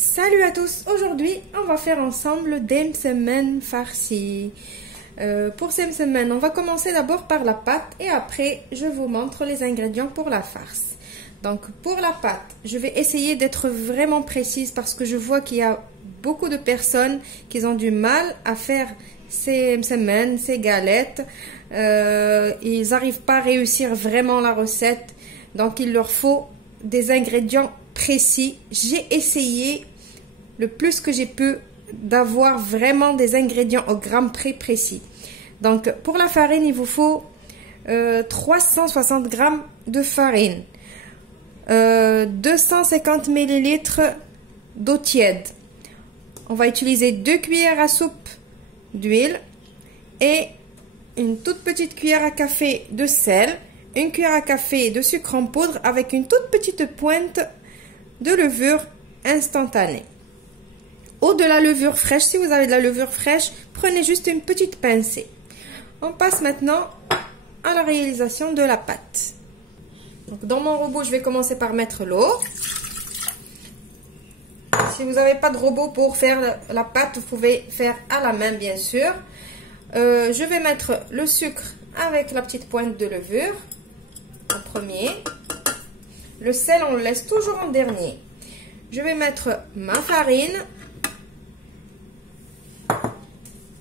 Salut à tous, aujourd'hui on va faire ensemble des msemen farcis. Pour ces msemen, on va commencer d'abord par la pâte et après je vous montre les ingrédients pour la farce. Donc pour la pâte, je vais essayer d'être vraiment précise parce que je vois qu'il y a beaucoup de personnes qui ont du mal à faire ces msemen, ces galettes. Ils n'arrivent pas à réussir vraiment la recette, donc il leur faut des ingrédients précis. J'ai essayé le plus que j'ai pu d'avoir vraiment des ingrédients au gramme près précis. Donc pour la farine, il vous faut 360 g de farine, 250 ml d'eau tiède. On va utiliser 2 cuillères à soupe d'huile et une toute petite cuillère à café de sel, une cuillère à café de sucre en poudre avec une toute petite pointe de levure instantanée. Ou de la levure fraîche, si vous avez de la levure fraîche, prenez juste une petite pincée. On passe maintenant à la réalisation de la pâte. Donc, dans mon robot, je vais commencer par mettre l'eau. Si vous n'avez pas de robot pour faire la pâte, vous pouvez faire à la main, bien sûr. Je vais mettre le sucre avec la petite pointe de levure en premier. Le sel, on le laisse toujours en dernier. Je vais mettre ma farine.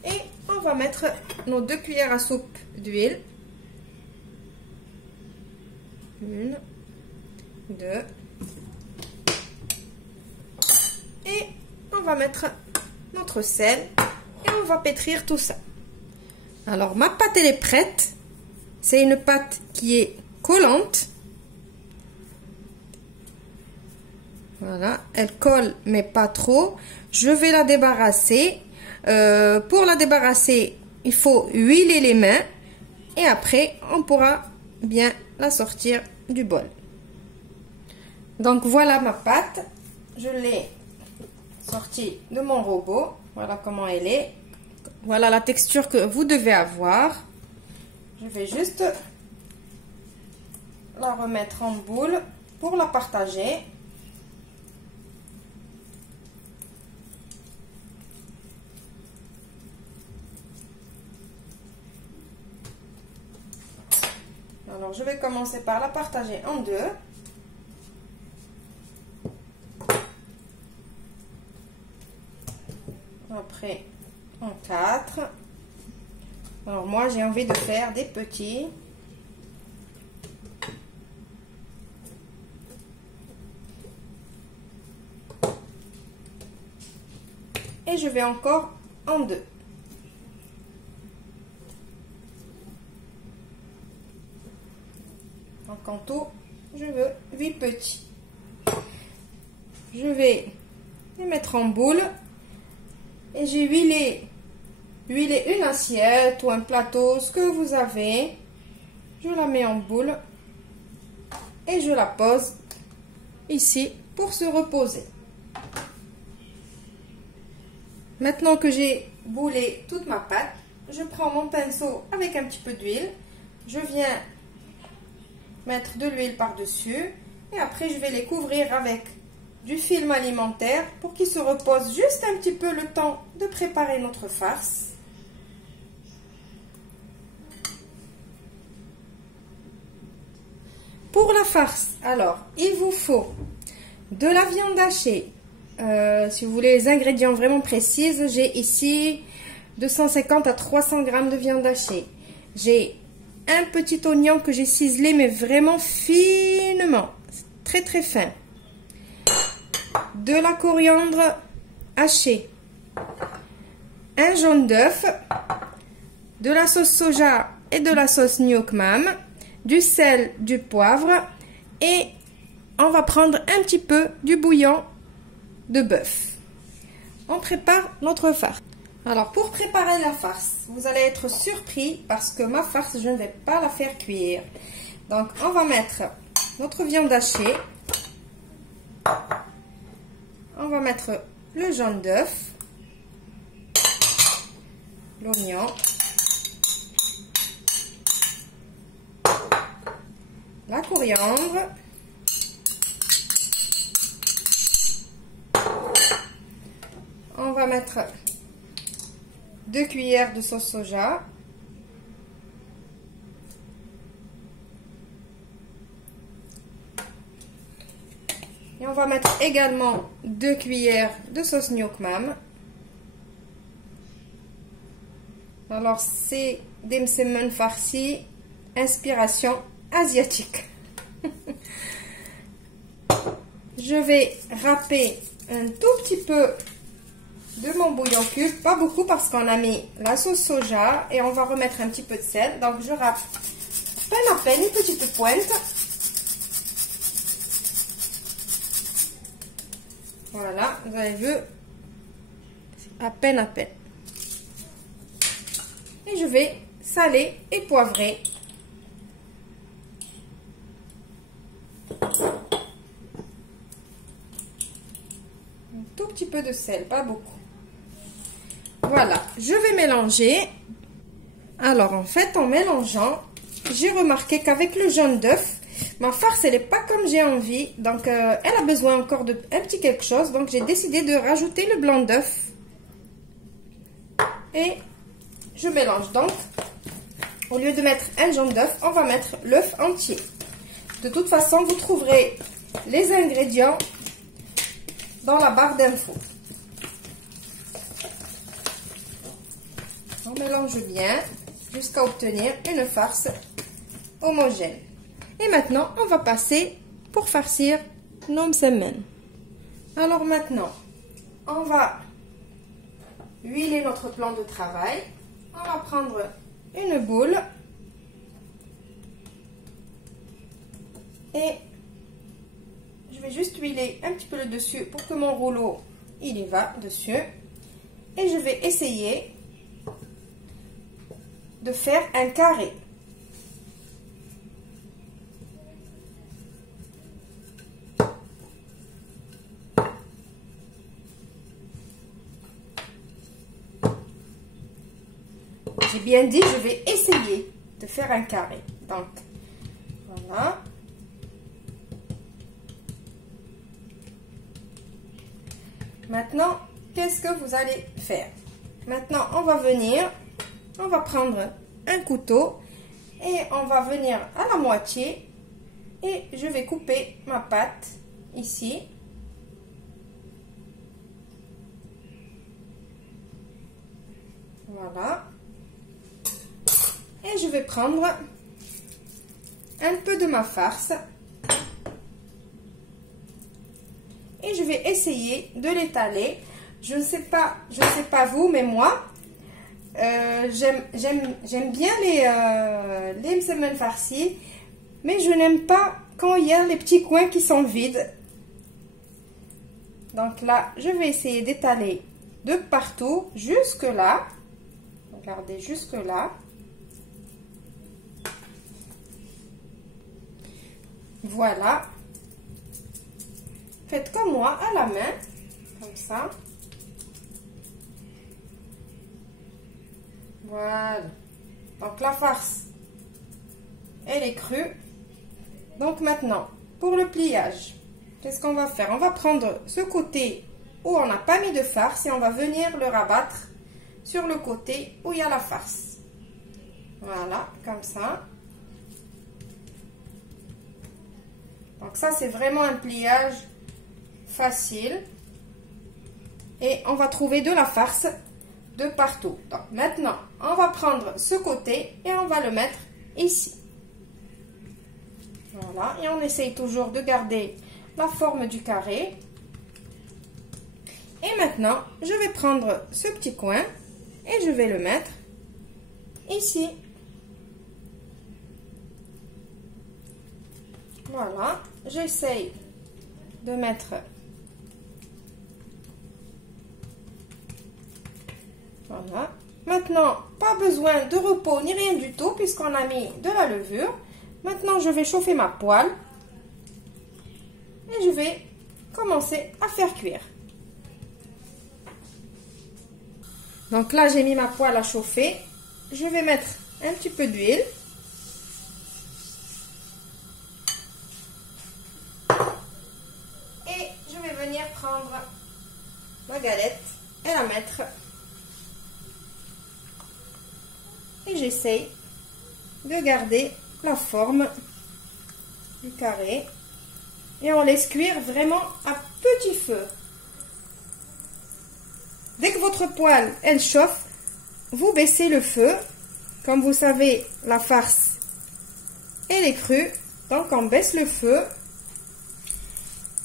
Et on va mettre nos 2 cuillères à soupe d'huile. 1, 2. Et on va mettre notre sel. Et on va pétrir tout ça. Alors, ma pâte, elle est prête. C'est une pâte qui est collante. Voilà, elle colle, mais pas trop. Je vais la débarrasser. Pour la débarrasser, il faut huiler les mains. Et après, on pourra bien la sortir du bol. Donc, voilà ma pâte. Je l'ai sortie de mon robot. Voilà comment elle est. Voilà la texture que vous devez avoir. Je vais juste la remettre en boule pour la partager. Alors, je vais commencer par la partager en 2. Après, en 4. Alors, moi, j'ai envie de faire des petits. Et je vais encore en 2. Donc, en tout, je veux 8 petits. Je vais les mettre en boule. Et j'ai huilé une assiette ou un plateau, ce que vous avez. Je la mets en boule. Et je la pose ici pour se reposer. Maintenant que j'ai boulé toute ma pâte, je prends mon pinceau avec un petit peu d'huile. Je viens mettre de l'huile par-dessus. Et après, je vais les couvrir avec du film alimentaire pour qu'ils se reposent juste un petit peu le temps de préparer notre farce. Pour la farce, alors, il vous faut de la viande hachée. Si vous voulez les ingrédients vraiment précis, j'ai ici 250 à 300 g de viande hachée. J'ai un petit oignon que j'ai ciselé, mais vraiment finement, très très fin. De la coriandre hachée, un jaune d'œuf, de la sauce soja et de la sauce Nuoc Mam, du sel, du poivre et on va prendre un petit peu du bouillon de bœuf. On prépare notre farce. Alors pour préparer la farce, vous allez être surpris parce que ma farce, je ne vais pas la faire cuire. Donc on va mettre notre viande hachée. On va mettre le jaune d'œuf, l'oignon, la coriandre, mettre 2 cuillères de sauce soja. Et on va mettre également 2 cuillères de sauce Gnoc Mam. Alors, c'est des msemen farcis, inspiration asiatique. Je vais râper un tout petit peu de mon bouillon cube, pas beaucoup parce qu'on a mis la sauce soja et on va remettre un petit peu de sel. Donc, je râpe à peine une petite pointe. Voilà, vous avez vu, à peine. Et je vais saler et poivrer. Un tout petit peu de sel, pas beaucoup. Voilà, je vais mélanger. Alors, en fait, en mélangeant, j'ai remarqué qu'avec le jaune d'œuf, ma farce, elle n'est pas comme j'ai envie. Donc, elle a besoin encore de un petit quelque chose. Donc, j'ai décidé de rajouter le blanc d'œuf. Et je mélange donc. Au lieu de mettre un jaune d'œuf, on va mettre l'œuf entier. De toute façon, vous trouverez les ingrédients dans la barre d'infos. On mélange bien jusqu'à obtenir une farce homogène. Et maintenant, on va passer pour farcir nos msemen. Alors maintenant, on va huiler notre plan de travail. On va prendre une boule et je vais juste huiler un petit peu le dessus pour que mon rouleau il y va dessus. Et je vais essayer de faire un carré. J'ai bien dit, je vais essayer de faire un carré. Donc, voilà. Maintenant, qu'est-ce que vous allez faire? Maintenant, on va prendre un couteau et on va venir à la moitié et je vais couper ma pâte ici. Voilà. Et je vais prendre un peu de ma farce et je vais essayer de l'étaler. Je ne sais pas vous, mais moi, j'aime bien les msemen farcis, mais je n'aime pas quand il y a les petits coins qui sont vides. Donc là, je vais essayer d'étaler de partout, jusque là. Regardez, jusque là. Voilà. Faites comme moi, à la main, comme ça. Voilà. Donc la farce, elle est crue. Donc maintenant, pour le pliage, qu'est-ce qu'on va faire? On va prendre ce côté où on n'a pas mis de farce et on va venir le rabattre sur le côté où il y a la farce. Voilà, comme ça. Donc ça, c'est vraiment un pliage facile. Et on va trouver de la farce de partout. Donc maintenant, on va prendre ce côté et on va le mettre ici. Voilà, et on essaye toujours de garder la forme du carré. Et maintenant, je vais prendre ce petit coin et je vais le mettre ici. Voilà, j'essaye de mettre. Voilà. Maintenant, pas besoin de repos ni rien du tout puisqu'on a mis de la levure. Maintenant, je vais chauffer ma poêle et je vais commencer à faire cuire. Donc là, j'ai mis ma poêle à chauffer. Je vais mettre un petit peu d'huile. Et je vais venir prendre ma galette et la mettre. Et j'essaye de garder la forme du carré. Et on laisse cuire vraiment à petit feu. Dès que votre poêle, elle chauffe, vous baissez le feu. Comme vous savez, la farce, elle est crue. Donc, on baisse le feu.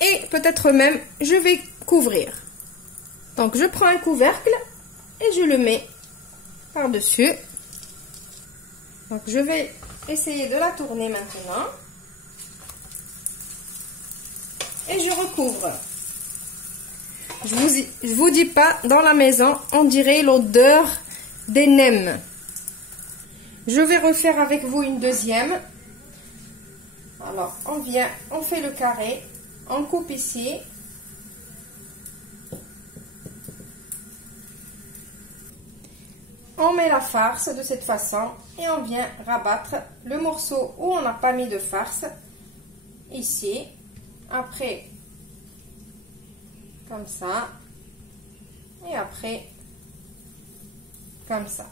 Et peut-être même, je vais couvrir. Donc, je prends un couvercle et je le mets par-dessus. Donc, je vais essayer de la tourner maintenant. Et je recouvre. Je vous dis pas, dans la maison, on dirait l'odeur des nems. Je vais refaire avec vous une deuxième. Alors, on fait le carré, on coupe ici. On met la farce de cette façon et on vient rabattre le morceau où on n'a pas mis de farce ici. Après, comme ça, et après, comme ça.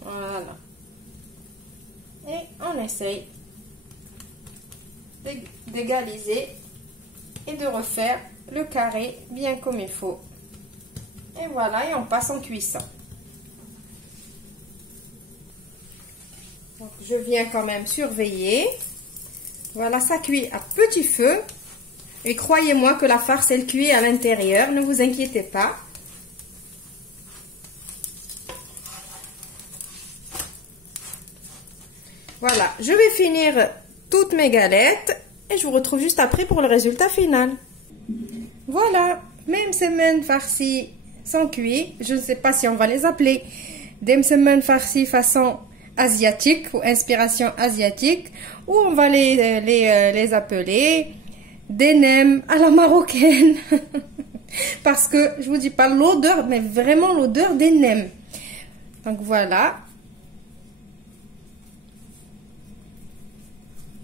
Voilà. Et on essaye d'égaliser et de refaire le carré bien comme il faut. Et voilà, et on passe en cuisson. Donc, je viens quand même surveiller. Voilà, ça cuit à petit feu. Et croyez-moi que la farce, elle cuit à l'intérieur. Ne vous inquiétez pas. Voilà, je vais finir toutes mes galettes. Et je vous retrouve juste après pour le résultat final. Voilà, même semaine farcie sans cuit. Je ne sais pas si on va les appeler des semaines farcies façon asiatique ou inspiration asiatique. Ou on va les appeler des nems à la marocaine. Parce que je vous dis pas l'odeur, mais vraiment l'odeur des nems. Donc voilà.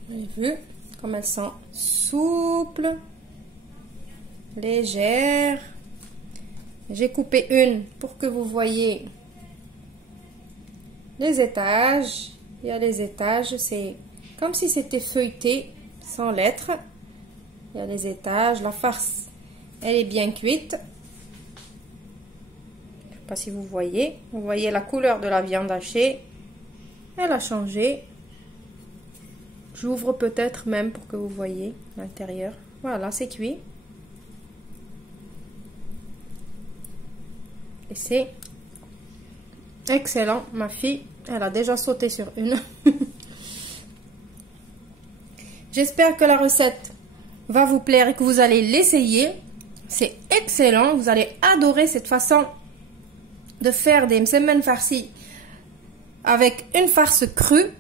Vous avez vu comme elles sont souples, légères. J'ai coupé une pour que vous voyez les étages. Il y a les étages, c'est comme si c'était feuilleté sans lettres. Il y a les étages, la farce, elle est bien cuite. Je ne sais pas si vous voyez la couleur de la viande hachée. Elle a changé. J'ouvre peut-être même pour que vous voyez l'intérieur. Voilà, c'est cuit. Et c'est excellent. Ma fille, elle a déjà sauté sur une. J'espère que la recette va vous plaire et que vous allez l'essayer. C'est excellent. Vous allez adorer cette façon de faire des msemen farcis avec une farce crue.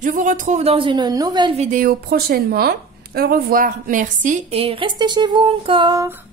Je vous retrouve dans une nouvelle vidéo prochainement. Au revoir, merci et restez chez vous encore.